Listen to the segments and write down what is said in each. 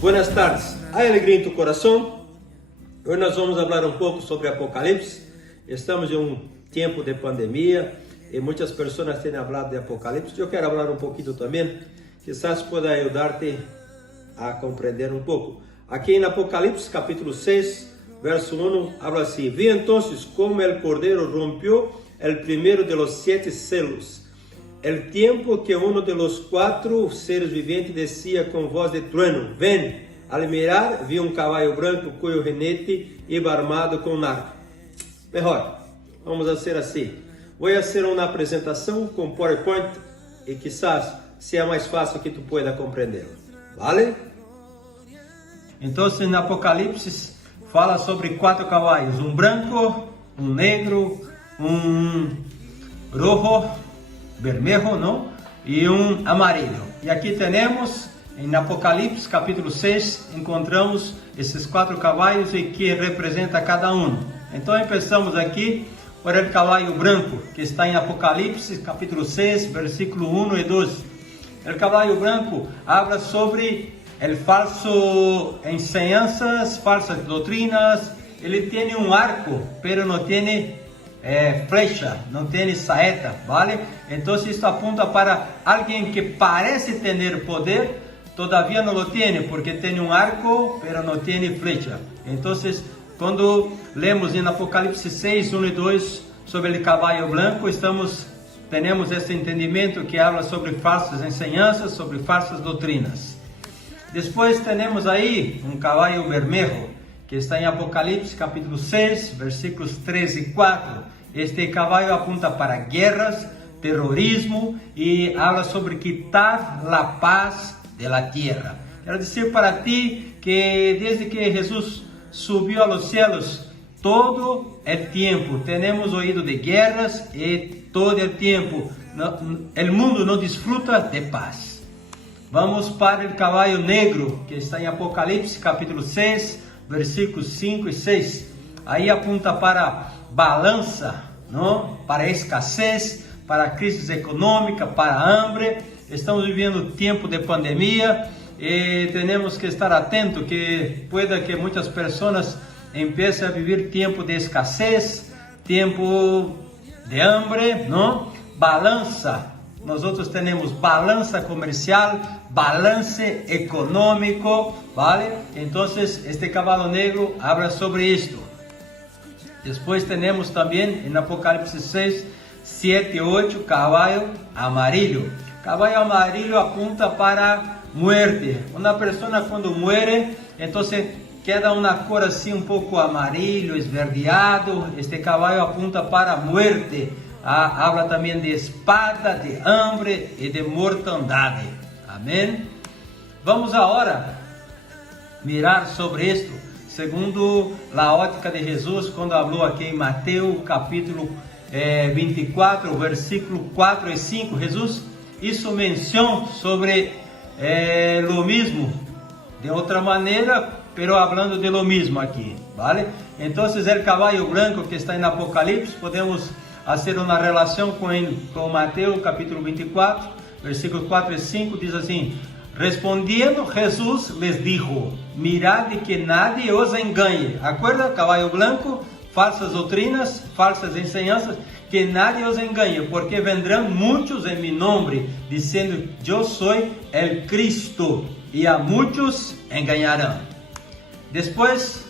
buenas tardes. ¿Hay alegría en tu corazón? Hoy nós vamos falar um pouco sobre Apocalipse. Estamos em um tempo de pandemia e muitas pessoas têm falado de Apocalipse. Eu quero falar um pouquinho também, quizás pueda ajudar-te a compreender um pouco. Aqui em Apocalipse, capítulo 6, verso 1, habla assim: Vi entonces como el Cordero rompió el primero de los 7 selos. El tiempo que uno de los 4 seres vivientes decía con voz de trueno: ven. Al mirar, vi um cavalo branco cuyo jinete iba armado com um arco. Melhor, vamos fazer assim. Vou fazer uma apresentação com PowerPoint e quizás seja mais fácil que tu pueda compreender. Vale? Então, em Apocalipse fala sobre 4 cavalos: um branco, um negro, um rojo, vermelho, não? E um amarelo. E aqui temos, em Apocalipse capítulo 6, encontramos esses 4 cavalos e que representa cada um. Então, começamos aqui por el cavalo branco, que está em Apocalipse capítulo 6, versículo 1 e 12. O cavalo branco habla sobre el falso enseñanzas, falsas doutrinas. Ele tem um arco, pero não tem flecha, não tem saeta, ¿vale? Então isto apunta para alguém que parece ter poder, todavia não lo tem, porque tem um arco, pero não tem flecha. Então, quando lemos em Apocalipse 6, 1 e 2 sobre o cavalo branco, temos esse entendimento que habla sobre falsas enseñanças, sobre falsas doutrinas. Depois temos aí um cavalo vermelho, que está em Apocalipse capítulo 6, versículos 3 e 4. Este cavalo apunta para guerras, terrorismo e habla sobre quitar a paz de la tierra. Quero dizer para ti que desde que Jesus subiu a los cielos, todo el tempo temos ouído de guerras e todo el tempo o mundo não desfruta de paz. Vamos para o cavalo negro, que está em Apocalipse capítulo 6, versículos 5 e 6. Aí apunta para balança, não? Para escassez, para crise econômica, para hambre. Estamos vivendo tempo de pandemia e temos que estar atentos que pueda que muitas pessoas empiecem a viver tempo de escassez, tempo de hambre, não? Balança. Nós temos balança comercial, balance econômico, ¿vale? Então, este cavalo negro habla sobre isto. Depois temos também em Apocalipse 6, 7 e 8, cavalo amarelo. Cavalo amarelo apunta para muerte. Uma pessoa quando muere, então queda uma cor assim um pouco amarelo, esverdeado. Este cavalo apunta para muerte. Habla também de espada, de hambre e de mortandade. Amém? Vamos agora mirar sobre isto, segundo a ótica de Jesus, quando falou aqui em Mateus capítulo 24, versículo 4 e 5. Jesus hizo menção sobre lo mismo, de outra maneira, pero hablando de lo mismo aqui, ¿vale? Então, o cavalo branco que está em Apocalipse, podemos fazer uma relação com Mateus capítulo 24, versículos 4 e 5, diz assim: respondiendo Jesus les dijo: mirad de que nadie os engane. Acorda? Cavalo branco, falsas doutrinas, falsas enseñanças, que nadie os engane, porque vendrão muitos em mi nombre, dizendo: eu sou el Cristo, e a muitos enganarão. Depois,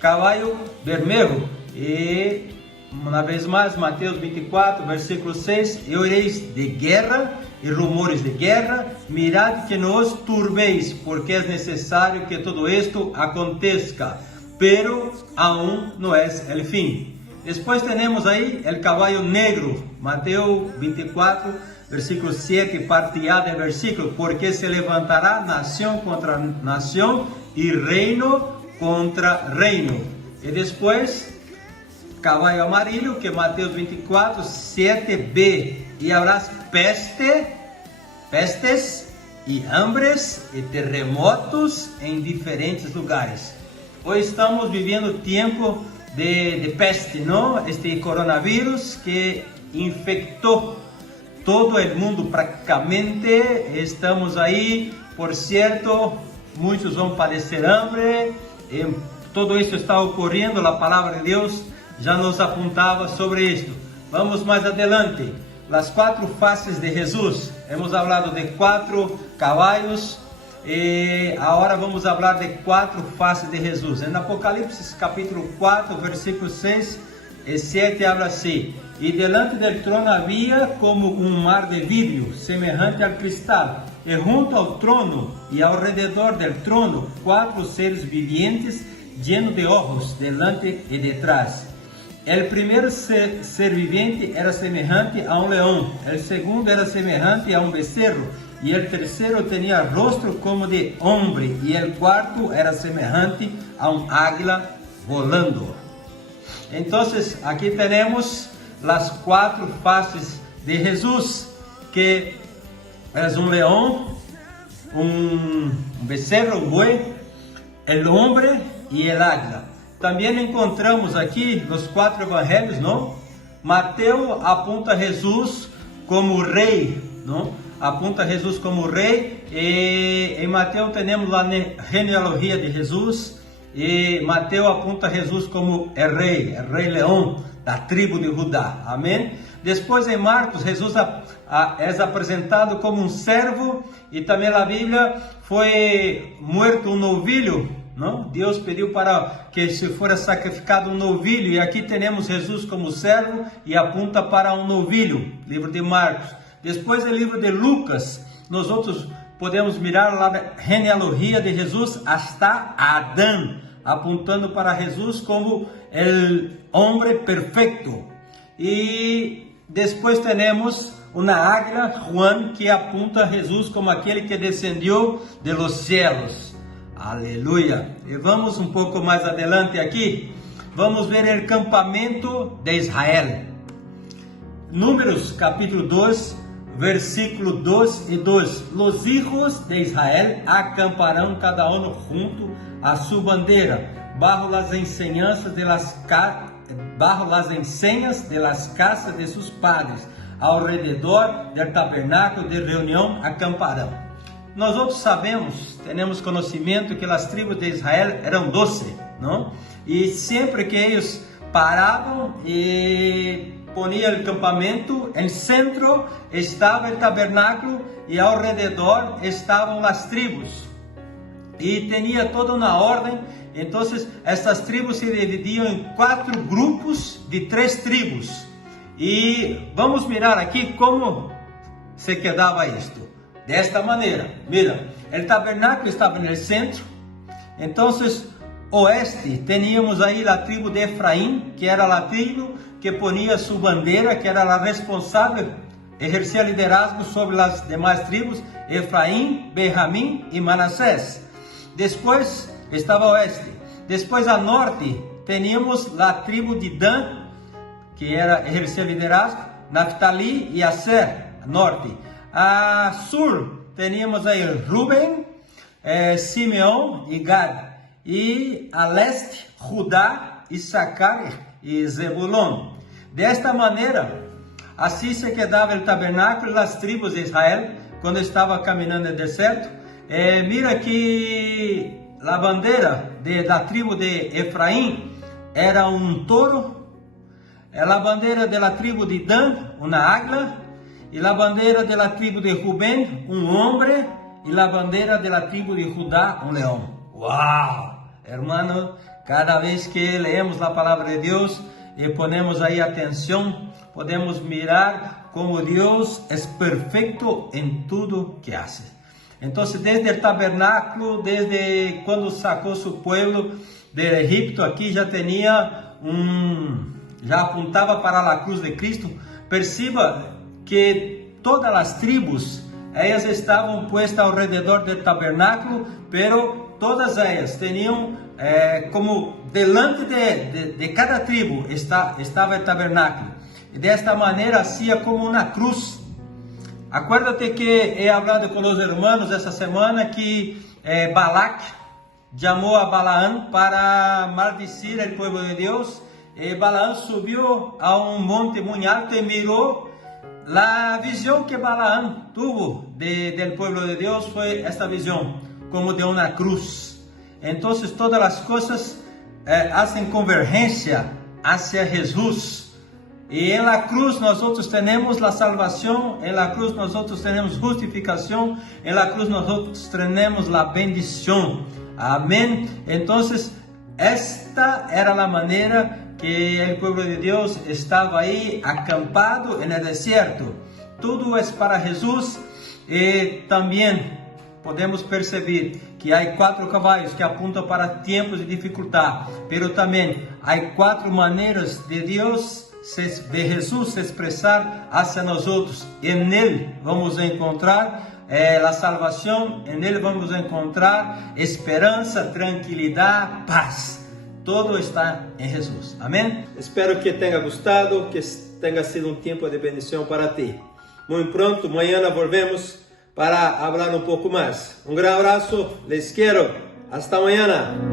cavalo vermelho, e uma vez mais, Mateus 24, versículo 6: e oireis de guerra e rumores de guerra, mirad que não os turbeis, porque é necessário que todo esto aconteça, pero aún não é el fim. Depois temos aí o cavalo negro, Mateus 24, versículo 7, parte A do versículo: porque se levantará nação contra nação e reino contra reino. E depois, cavalo amarelo, que é Mateus 24, 7b: e haverá pestes e hambres e terremotos em diferentes lugares. Hoje estamos vivendo tempo de peste, não? Este coronavírus que infectou todo o mundo praticamente. Estamos aí, por certo, muitos vão padecer hambre, e todo isso está ocorrendo, a palavra de Deus já nos apontava sobre isto. Vamos mais adelante, as 4 faces de Jesus. Hemos hablado de 4 caballos e agora vamos falar de 4 faces de Jesus. Em Apocalipse capítulo 4, versículo 6 e 7 habla assim: e delante del trono havia como mar de vidro, semejante al cristal, e junto ao trono e ao redor del trono 4 seres vivientes, llenos de ojos, delante e detrás. El primeiro ser viviente era semejante a leão, el segundo era semejante a becerro, e el terceiro tinha rostro como de homem, e el quarto era semejante a águila volando. Então, aqui temos as 4 faces de Jesus, que é leão, becerro, boi, el homem e el águila. Também encontramos aqui nos 4 evangelhos, não? Mateus aponta Jesus como rei, não? Aponta Jesus como rei, e em Mateus temos a genealogia de Jesus, e Mateus aponta Jesus como rei leão da tribo de Judá. Amém? Depois em Marcos, Jesus é apresentado como servo, e também a Bíblia foi morto novilho. Não? Deus pediu para que se fora sacrificado novilho, e aqui temos Jesus como servo e aponta para novilho, livro de Marcos. Depois do livro de Lucas, nós outros podemos mirar lá a genealogia de Jesus hasta Adão, apontando para Jesus como o homem perfeito. E depois temos uma águila, Juan, que aponta a Jesus como aquele que descendeu de los cielos. Aleluia! E vamos um pouco mais adelante aqui, vamos ver o campamento de Israel. Números capítulo 2, versículo 2 e 2. Los hijos de Israel acamparão cada um junto a sua bandeira, bajo las enseñanzas de las casas de seus padres, ao redor del tabernáculo de reunião acamparão. Nós outros sabemos, temos conhecimento que as tribos de Israel eram 12, não? E sempre que eles paravam e poniam o campamento, no centro estava o tabernáculo e ao redor estavam as tribos. E tinha toda uma ordem. Então, essas tribos se dividiam em 4 grupos de 3 tribos. E vamos mirar aqui como se quedava isto. Desta maneira, mira, o tabernáculo estava no centro. Então, oeste, teníamos aí a tribo de Efraim, que era a tribo que ponia sua bandeira, que era a responsável, exercia liderazgo sobre as demais tribos, Efraim, Benjamim e Manassés. Depois estava oeste. Depois a norte, teníamos a tribo de Dan, que exercia liderazgo, Naftali e Aser, norte. A sul, teníamos aí Ruben, Simeão e Gad. E a leste, Judá, Issacar e Zebulon. Desta maneira, assim se quedava o tabernáculo das tribos de Israel, quando estava caminhando no deserto. Mira que a bandeira da tribo de Efraim era touro, a bandeira da tribo de Dan, uma águila, e a bandeira da tribo de Rubén, homem, e a bandeira da tribo de Judá, leão. Uau! Hermano, cada vez que leemos a palavra de Deus e ponemos aí atenção, podemos mirar como Deus é perfeito em tudo que hace. Então, desde o tabernáculo, desde quando sacou seu povo do Egipto, aqui já tinha já apontava para a cruz de Cristo. Perceba que todas as tribos, elas estavam puestas ao redor do tabernáculo, pero todas elas tinham como delante de cada tribo estava o tabernáculo. E desta maneira hacía como uma cruz. Acuérdate que he hablado com os hermanos essa semana que Balac chamou a Balaam para maldecir o povo de Deus. E Balaam subiu a monte muito alto e mirou. A visão que Balaam tuvo del pueblo de Deus foi esta visão. como de una cruz. Entonces todas las cosas hacen convergencia hacia Jesús. Y en la cruz nosotros tenemos la salvación, en la cruz nosotros tenemos justificación, en la cruz nosotros tenemos la bendición. Amén. Entonces, esta era la manera que el pueblo de Dios estaba ahí acampado en el desierto. Todo es para Jesús. Y también podemos perceber que hay 4 caballos que apuntan para tiempos de dificultad, pero también hay 4 maneras de Dios, de Jesús se expresar hacia nosotros. En Él vamos a encontrar la salvación, en Él vamos a encontrar esperanza, tranquilidad, paz. Todo está en Jesús. Amén. Espero que tenha gostado, que tenha sido um tempo de bendição para ti. Muito pronto, mañana volvemos para hablar um pouco mais. Um grande abraço, les quiero. Hasta mañana.